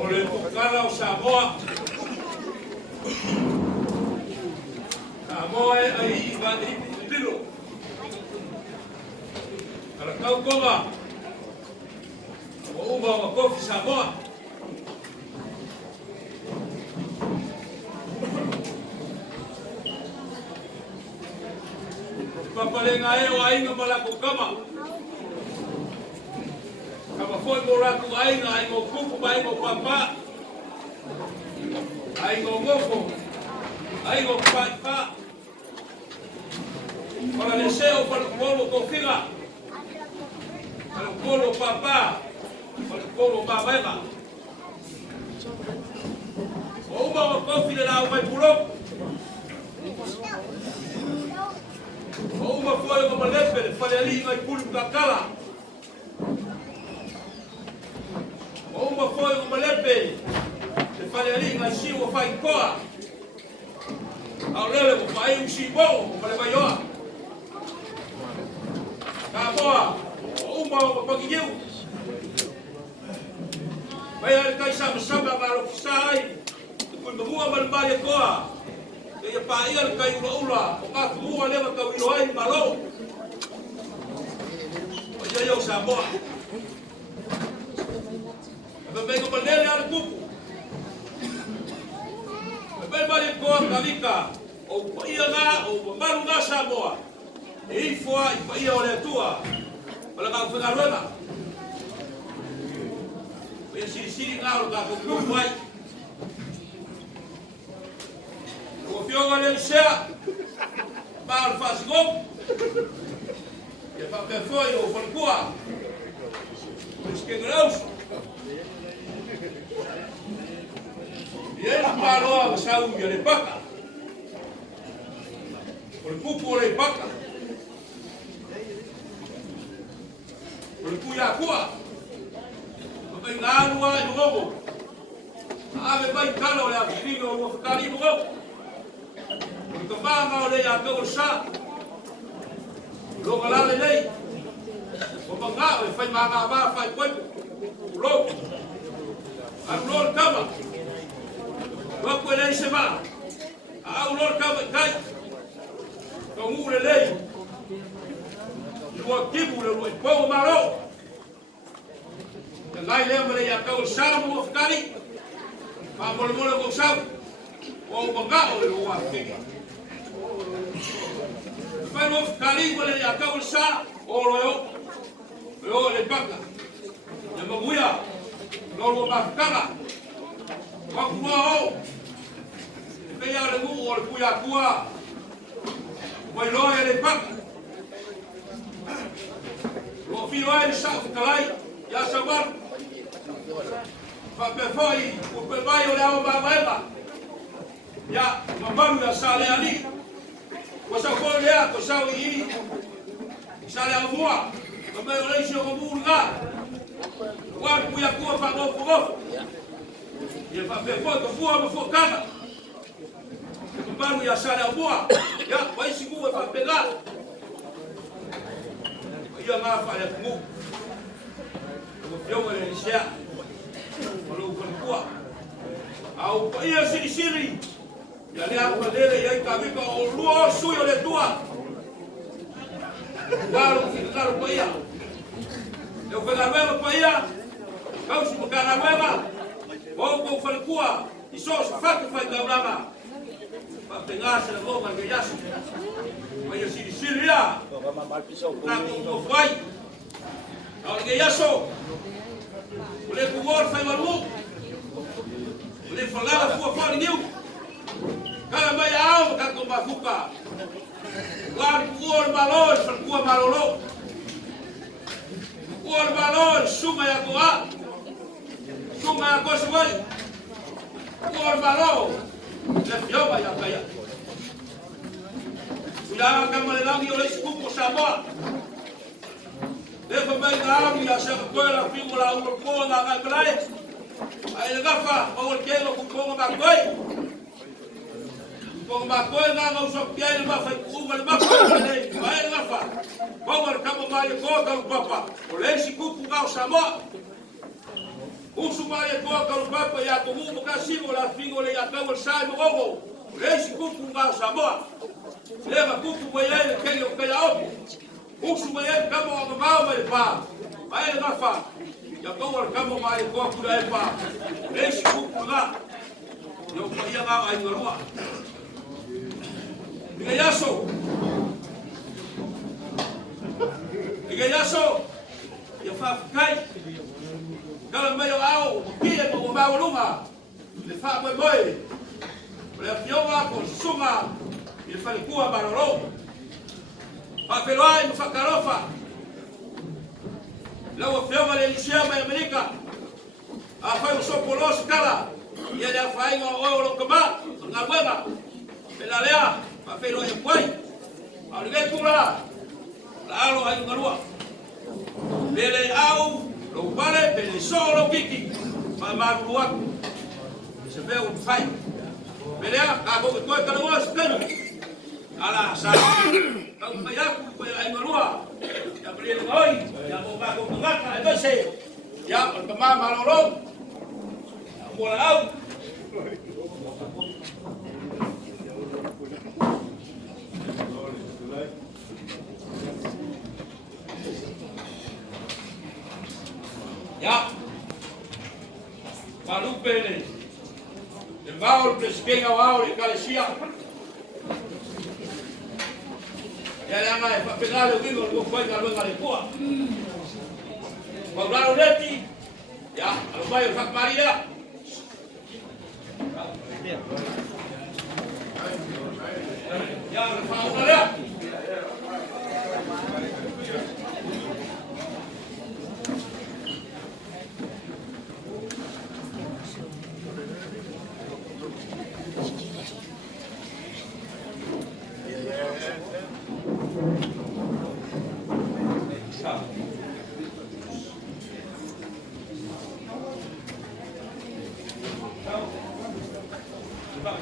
O le tukala o Samoa. Samoa e ai i vani i pilo. Kala kau konga. O uma o kofi Samoa. Papalenga e o ainga malako kama. Kama foi mo ratu ainga ai mo kupu mai mo papa. Ai mo ngofo. Ai mo papa. Para le seo para o polo ko figa. Para o polo papa. Para o polo mamaima. O uma o kofi le la o mai pulo. O uma foi o malepe, fale ali mai pulu kakala. O uma foi o malepe, fale ali ngai si o fai koa. Au lele ko fai un si bo, fale mai oa. Ka boa, o uma o pagiu. Vai al kai sama maro kisai. Ko mo mal male koa. Ia paia le kai ula o ka fua leva ka wi ai malo. O ia yo Samoa. Ba be ko bandele al kupu. Ba ba le ko ka vika o paia la o maru na Samoa. E fua i paia o le tua. Para ka funa ruena. Ia si ngalo ka ko vai. O fionga le sea mal fasgo e pa pe foi o falcua pois que graus e ele parou a saúde le paca por cupo le paca por cuia cua vai lá no ai no gogo ave vai calo le afino o ficari no gogo. Porque manga o lei a tau sa. Longa la le lei. O manga o fai manga va fai koipo. Lo. Al lor kama. Wa ko lei se va. A lor kama kai. Ko mu le lei. Lo kibu le lo po maro. Ngai le mo le a tau sa mo fkari. Ma mo le ko sa. O manga o le wa kiki. Fai no kari wale ya ka ulsa o lo le paka ya mabuya no lo mafkara wa kuo pe ya le mu o le kuya kuwa wa lo le paka lo fi wa le sa kalai ya sabar fa pe foi o pe vai o le o ba ya mabaru ya sale ali. Wasa ko lea ko sa i sale a mua ko me o leisi o murga wa ku ya ku fa go go ye fa pe ko fu fo kana ko baru ya sale a mua ya wa si ku fa pega ya ma fa le mu ko yo le sia ko lo ko ku au pa ia siri ya le apa lele ya ka vika o luo suyo le tua. Walo fikaro pa ia. Eu pega nueva pa ia. Kau si pagana nueva. O ko falkua. Iso sa fatu fai ka brama. Pa pengase la goma que yasu. Pa ia siri ya. Na ko fai. Ahora que yaso. Ule kugor fai malu. Ule falada fu fa niu. Kala mai ao ka ko mafuka. War kuor balon fal kuor malolo. Kuor balon suma ya koa. Suma ya ko suai. Kuor balon. Le fioma ya kaya. Uya ka male langi o le skupo Samoa. Defa mai na ya sa ko la figura o ko na ka klai. Ai le gafa o le kelo ku ko ma koi. Kung makoy nga ng usok yan, mafay kumal makoy, may lafa. Bawal mai ko ka papa. O le si kupu ka Samoa. Usu mai ko ka papa ya ko mu ka simo la fingo le ya ka sai mo gogo. Le si kupu ka Samoa. Le ma kupu mo ya le ke yo ka ya o. Usu mai ka mo ka ba mai pa. Mai le fa. Ya ko wa ka mo mai ko ku le pa. Le si kupu ka. Yo ko ya ga ai ngoroa. Diga yaso. Diga yaso. Ya fa kai. Kalau mai au, kia mo ba lunga. Le fa mo moi. Le fioga ko sunga. Le fa le kua barolo. Pa peloai mo fa karofa. Lawa fioga le lisia mai Amerika. A fa so polos kala. Ya le fa ngo o lo kaba. Nga buena. Pela lea. Pa felo e kwai. Au le kula. La alo ai ngarua. Pele au lo vale pele solo kiki. Pa marua. Se ve un fai. Pele a ko ko ka lo skano. Ala sa. Kau mai aku ko ai ngarua. Ya pele oi. Ya mo ba ko ngata e se. Ya ko ma malolo. Mo la au. Ya, malu pele, el baúl pesqueño baúl de calesia. Ya le han a pegar el vino, luego fue que luego le pua. Pablo Leti, ya, a los bayos Fac María. Ya, le fa una ya.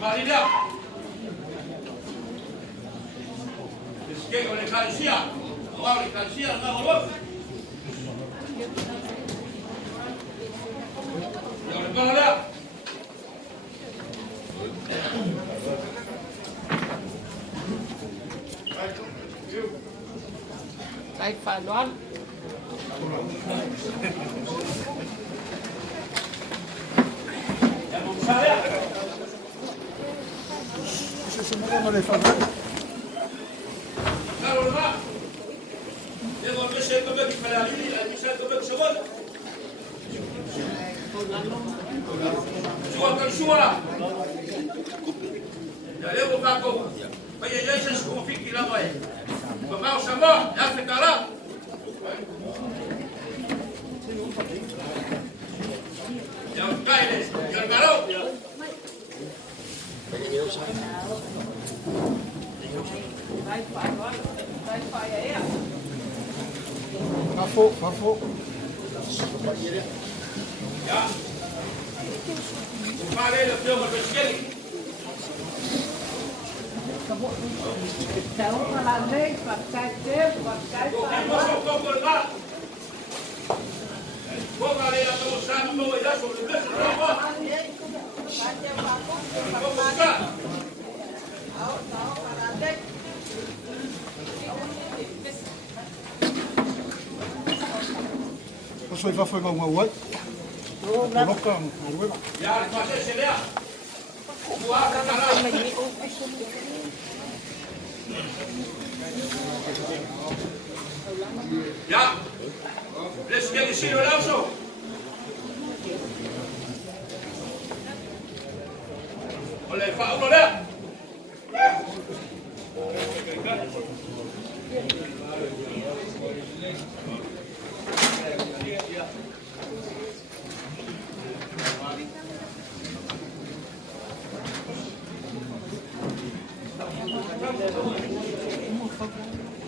María, es que con el calcia, no habla el calcia, no habla. Ya le para allá. Lại phải đoán. Ya no sabe. Se mueve no le falta. Claro, ¿verdad? Llego al mes de comer que para la línea, al mes de comer que se va. Suba con suba. Ya llevo Paco. Vaya, ya es como fiqui la voy. Vamos a ver, ya se estará. Ya os caes, ya el varón. Fafo. Ya. Vale, lo tengo que pescar. Cháu mà làm đây, hoặc cái tiếp, hoặc cái phải No son poco el mar. Póngale a todos santos y ya sobre el beso. ¿Cómo está? Soy Fafo con Huawei. Conozco a Huawei. Ya, el pasé se vea. Guarda, carajo. Ya. ¿Les quiere decir el auso? Ole, fa uno le.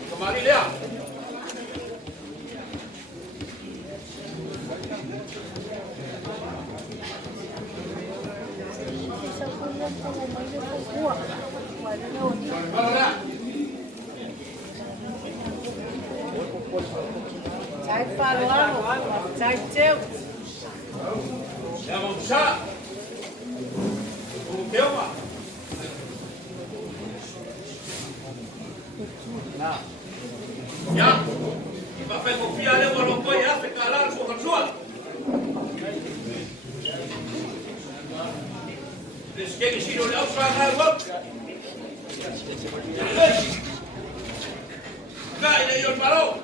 Kembali dia. Kembali dia. Sai whaloalo, sai teu. Ya vamos a. O que uma? Ya. Va a confiar en lo que ya se calar su consuelo. Dus kijk eens hier door de afspraak uit. Ga je naar je ballon?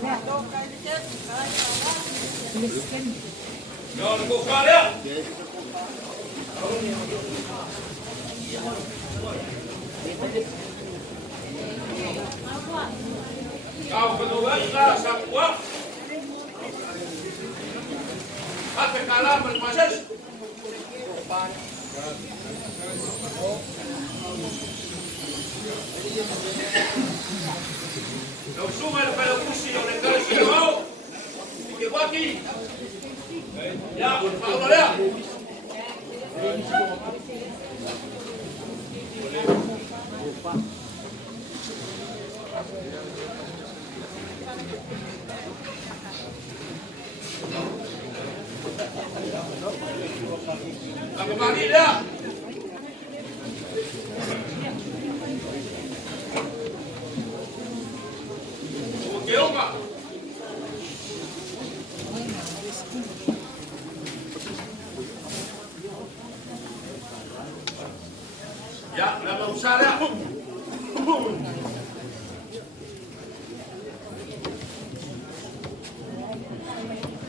Ja, dan komt gaan ja. Kau kedua adalah sebuah hati kalah berproses. Não suma para o curso e o legal se não. Fique aqui. Já, vamos lá. Apa bagi dia? Okey, Pak. Ya, nama besar ya.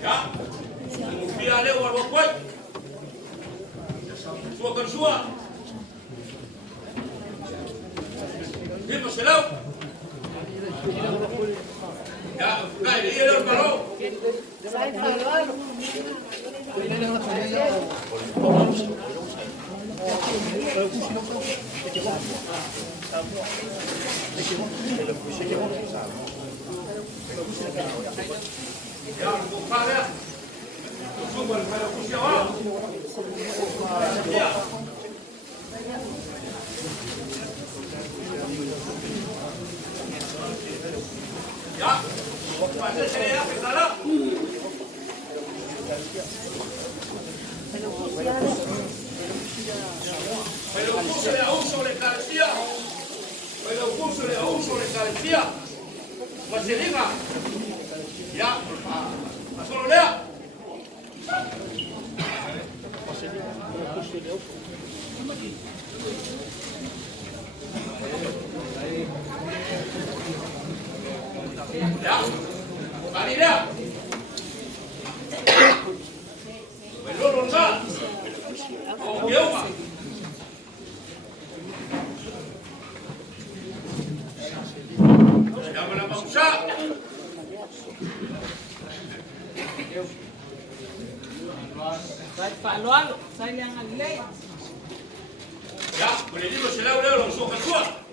Ya, biar dia warna kuat. Sua kan sua. Gitu selau. Ya, kai dia dah baru. Sai whaloalo. Ya, bukan ya. Sumber pada usia awal. Ya. Ya. Pada saya salah. Pero curso de abuso de carecía. Pero curso de abuso de carecía. Pues se diga. Ya. A solo lea. Ya, kali dia. Belum tak. Oh, dia apa? Yang mana bangsa? Sai whaloalo, sai yang alei. Ya, boleh dia berselau dia langsung ke tua.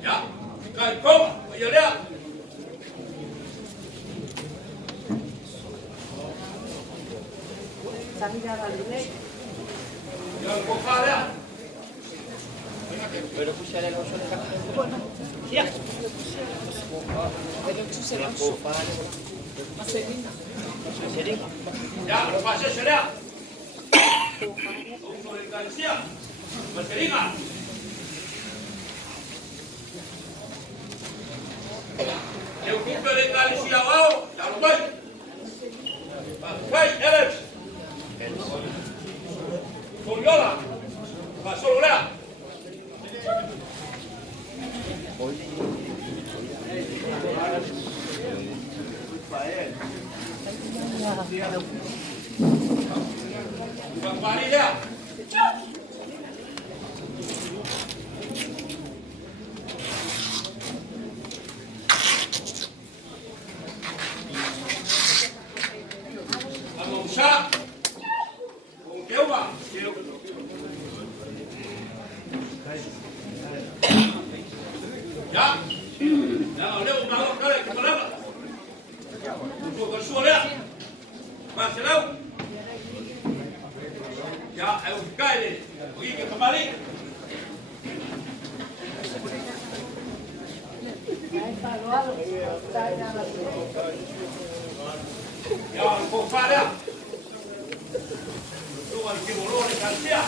Ya, kai kau, ya dia. Sai yang alei. Yang kau dia. Pero puse el oso de café. Ya. Pero tu se Aku faham. Maselina. Jadi, Ya, lepas saya. Abuso de carecía. Pues se diga. Eu cumpro de carecía abajo, ya lo voy. Vai, Alex. Coriola. Va solo lea. Kembali dia. Abang Syah. Okey, Pak. Ya. Ya, dia udah kali kemana? Untuk bersuara ya. Masih tahu? Ya, ayo sekali. Pergi ke kembali. Ya, kau pada. Tuan Kimolo di Kansia.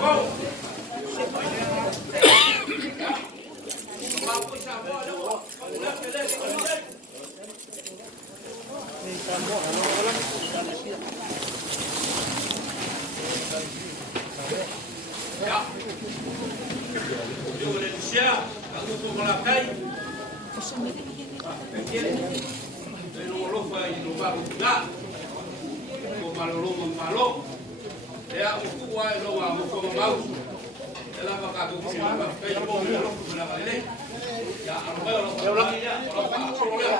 Kau. Ya. Yo boleh share, aku tu melakai. Lo fai lo baru tidak. Ko malo malo. Ya aku kuai lo wa mo ko mau. Ela maka aku siapa kai mo lo ko na kale. Ya arba lo ko ya.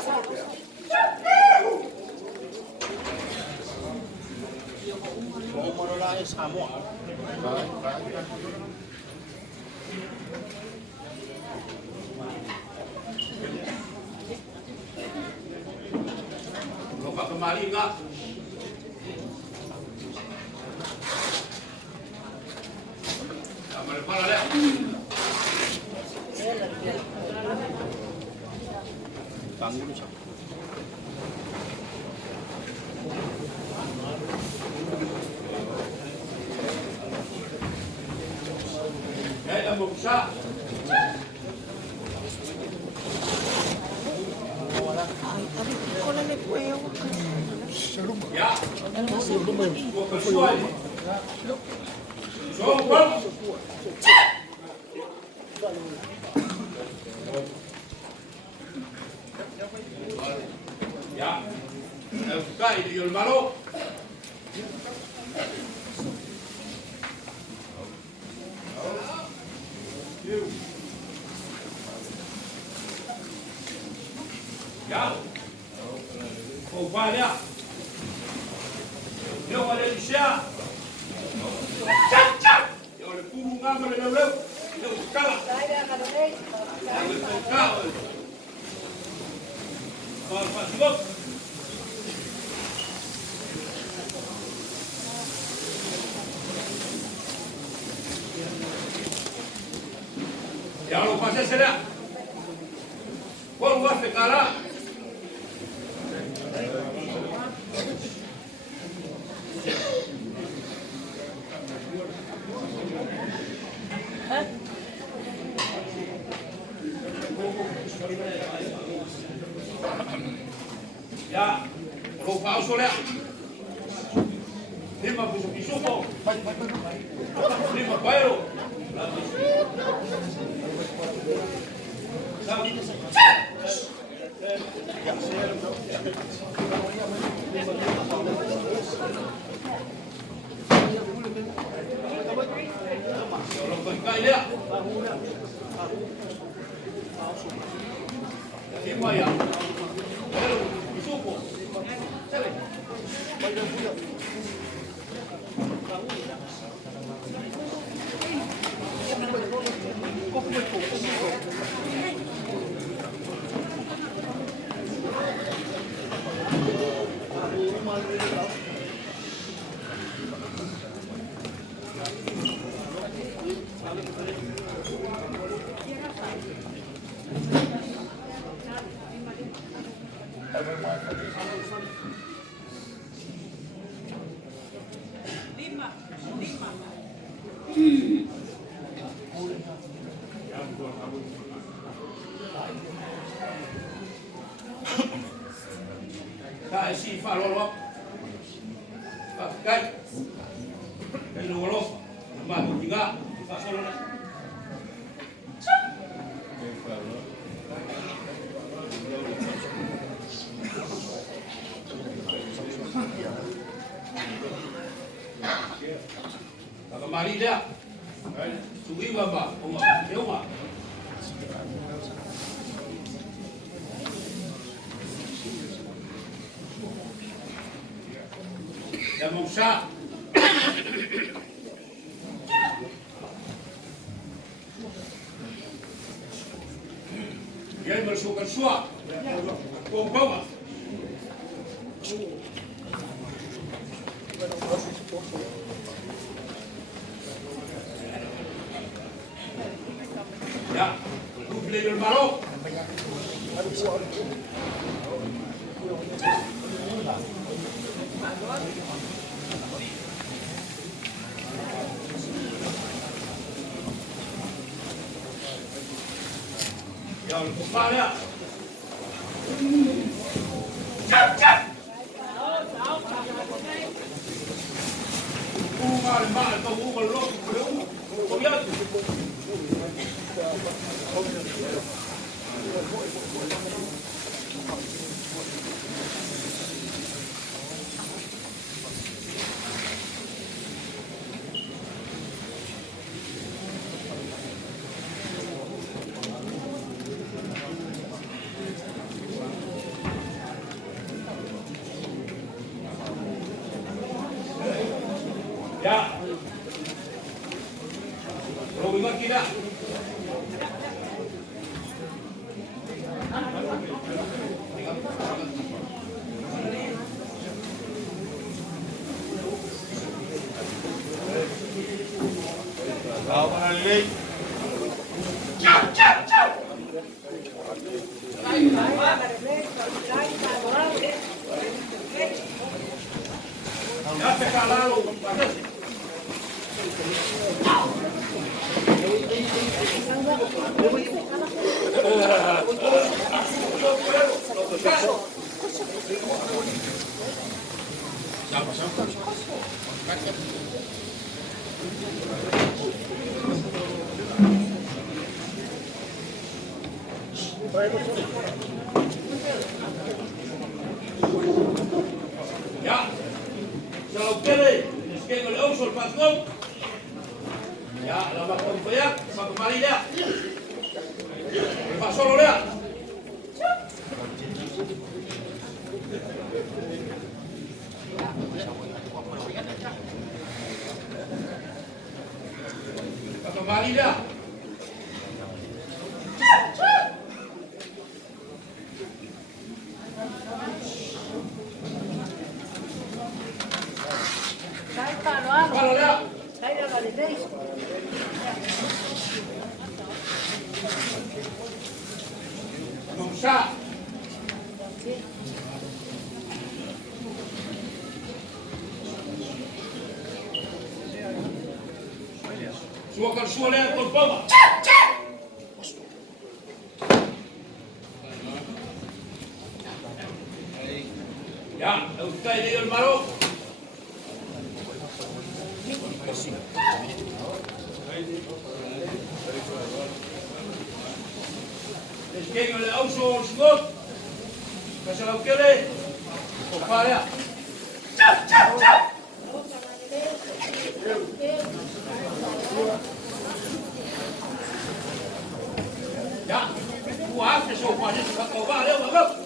Kau kembali enggak? Kamar kepala deh. Bangun siapa? Ya, mau bisa. Ya, ya, cae y el malo. Ya, kau banyak. Dia ada di sini. Cak. Dia ada punggung ngambil dia belum. Dia kalah. Dia kalah. Kalau pas gol. Ya lo pasé será. Gol vas de cara. Ya, kalau pauso ya. 5 puso pisuko. 5 bairo. Kalau kau ya. 5 ya. Pisuko. Si farolo, pakai, kayu lolok, madu juga, pasal lolok. Kembali dia, sugi bapa, oma, oma. Ya mau sah. Dia bersukan suap. Pompa. Ya, tu beli balok. Ya, lupa ya. Cap. Mal, como loco, ya. Rumah kita. Kau mana lagi? Cap. Ya sekarang lalu. Ya, kalau kiri, sekian oleh unsur pasung. Ya, lama kompoyak, satu kali dia. Pak Solo dia. Satu kali dia. Kalau dia. Bisa. Suakan suara yang berbama. Ya, usai dia baru. Kijk naar de auto slot. Dat is ook killen. Op paar ja. Ja, hoe hard is zo van dit? Wat al waar heel wat.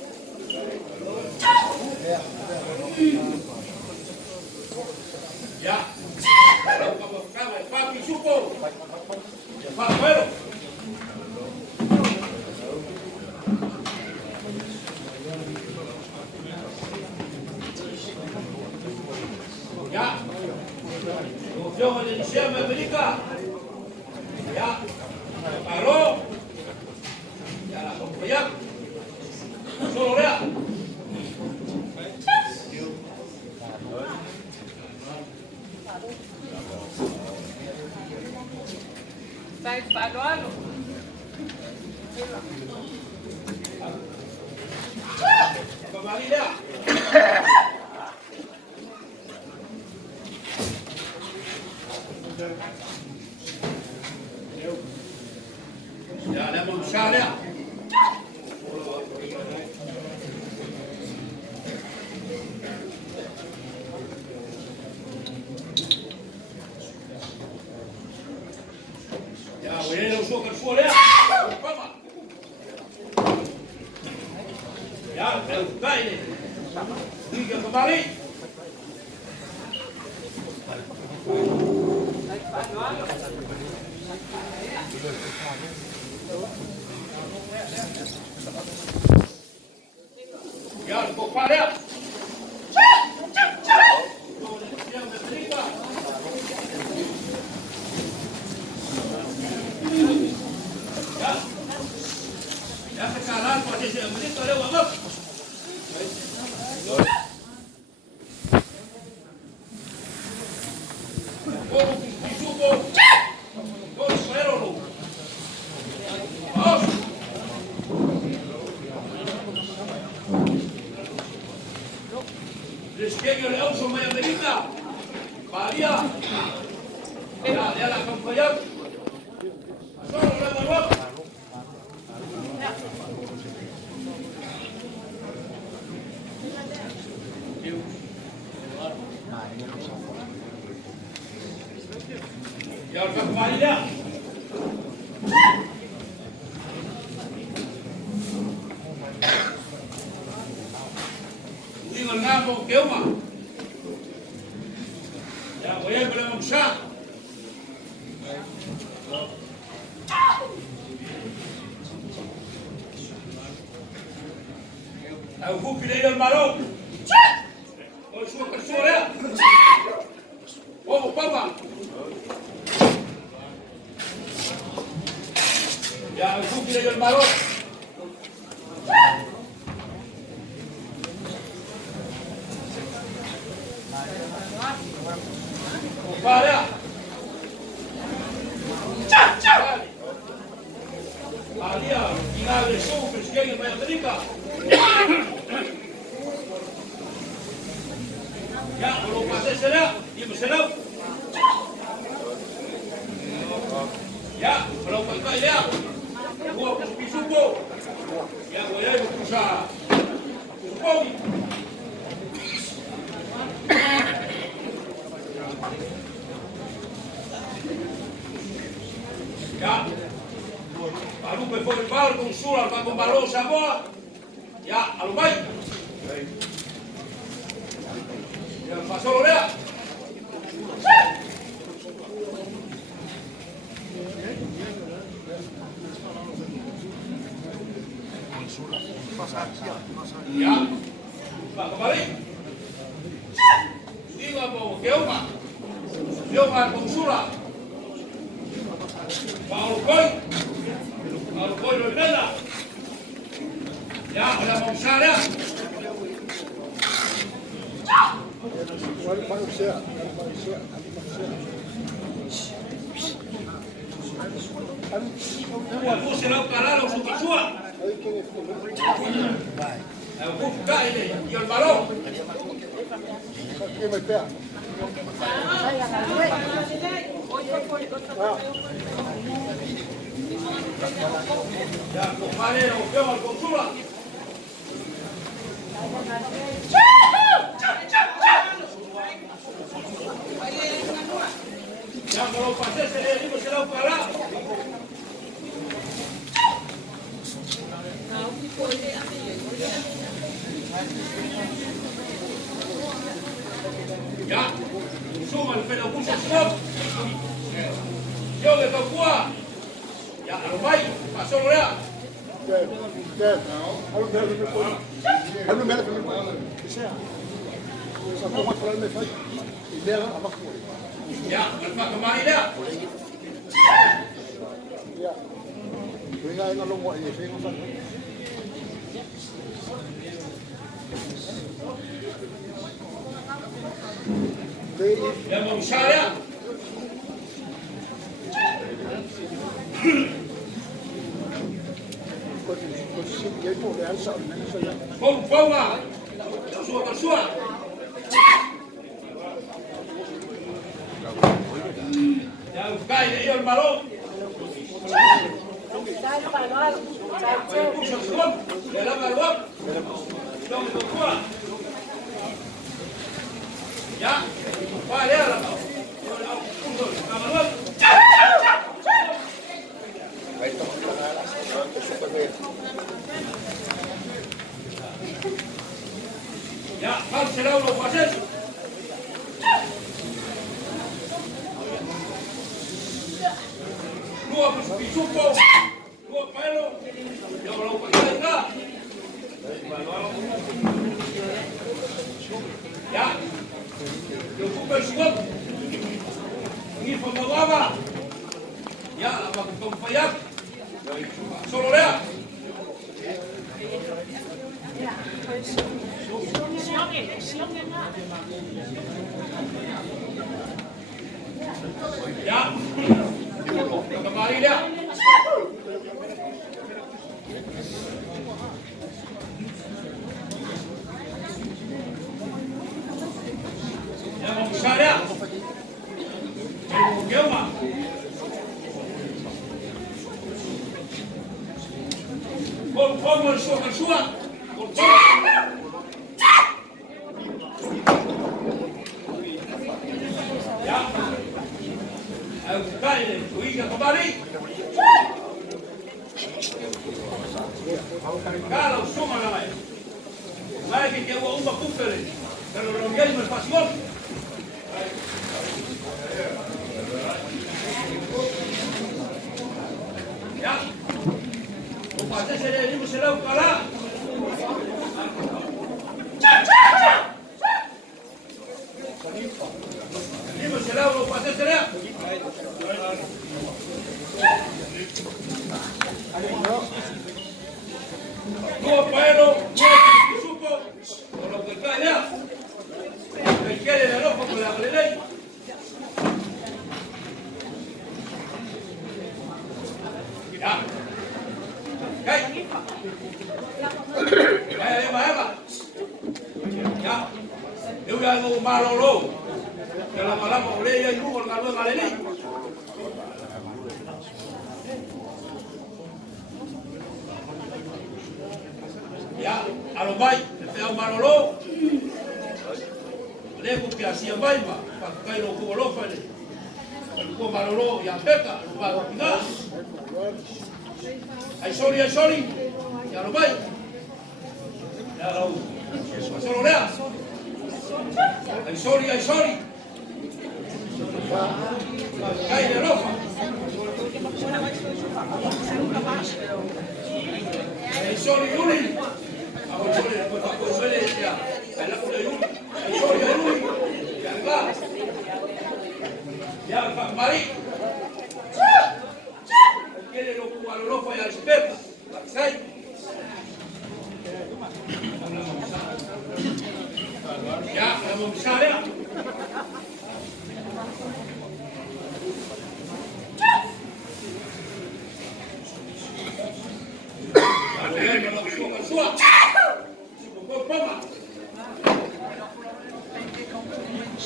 Ja. Pak die soepel. Pak wel. Ya, jongen in Siem Amerika. Ya, Paro. Ya, kompoyak. Solo dia. Sai palo. Kembali dia. Ya, dia berusaha dia. Ya, boleh usuk ke suara dia. Ya, buka ini. Tiga kembali. que le uso muy americana. María. Ya la acompañamos. Solo la mano. Ya la acompañamos. Digo el nabo que uma. Ya voy a poner un shot. Au fuppi lei del marò. Con il suo persone. Oh, papà. Ya, au fuppi lei del marò. Para. Ciao. Maria, finale su, per schiena per America. Ya, kalau pasal sana, dia bersenam. Ya, kalau pakai dia, gua pisau gua. Ya, gua ya berusaha. Supogi. Ya, baru befolk bal con sulla con ballo Samoa. Ya, allo baik. Ya, pasó lo vea. Ya, va kembali. Diga mau keuma. Keuma con sulla. Al koi lo vela. Ya, la monsara. Aku serau kalaro su kisua. Aku buka ini, jual balong. Ya, compadre, nos vemos al consula. Ya, kalau pasé se le digo, será un calado. Ya, suma el pelo puso stop. Yo de Tocua. Ya, a los baños, pasó lo ya. Ya, alfa kembali dah. Ya mau saya. Pompa. Kersua. Ya cae de el balón. Puso el gol, le da el gol. Ya, vale, ahora no. Ya, vamos será uno pases. Luego pues pisupo, luego pelo, yo lo voy a dejar. Ya, yo ocupo el sudor. Ni fotograma. Ya, la va a acompañar. Solo vea. Ya. Kembali dia. vamos a usar ya. ¿Qué más? ¿Cómo el suba? Ya. A buscarle, tu hija, compadre. Cara, o suma la vaya. Vaya que hubo un bacúfere, pero lo que hay no es pasión. Ya. Como haces el mismo será un calá. El mismo será un paseo será. No, pero, no supo, con lo que está allá. Me quiere el ojo con la ley. Ya. ¿Qué? Eva. Ya. Yo voy a dar un malo lobo. Que la malamos con ella y luego con la nueva ley. Ya, a los baños, le da un manolo. Le que hacía baima, para que caiga los cubos los feles. El cubo manolo y a peca, los va a opinar. Hay soli, y a los baños. Ya la uno. A solo lea. Hay soli. Cae de ropa. Hay soli y uni. Ahora soli después para poder ver ya. Hay la cuna y uni. Hay soli y uni. Ya va. Ya va, marí. Quiere lo cubalolofa y al experta. ¿Sabes? Ya, vamos a usar ya. Suba.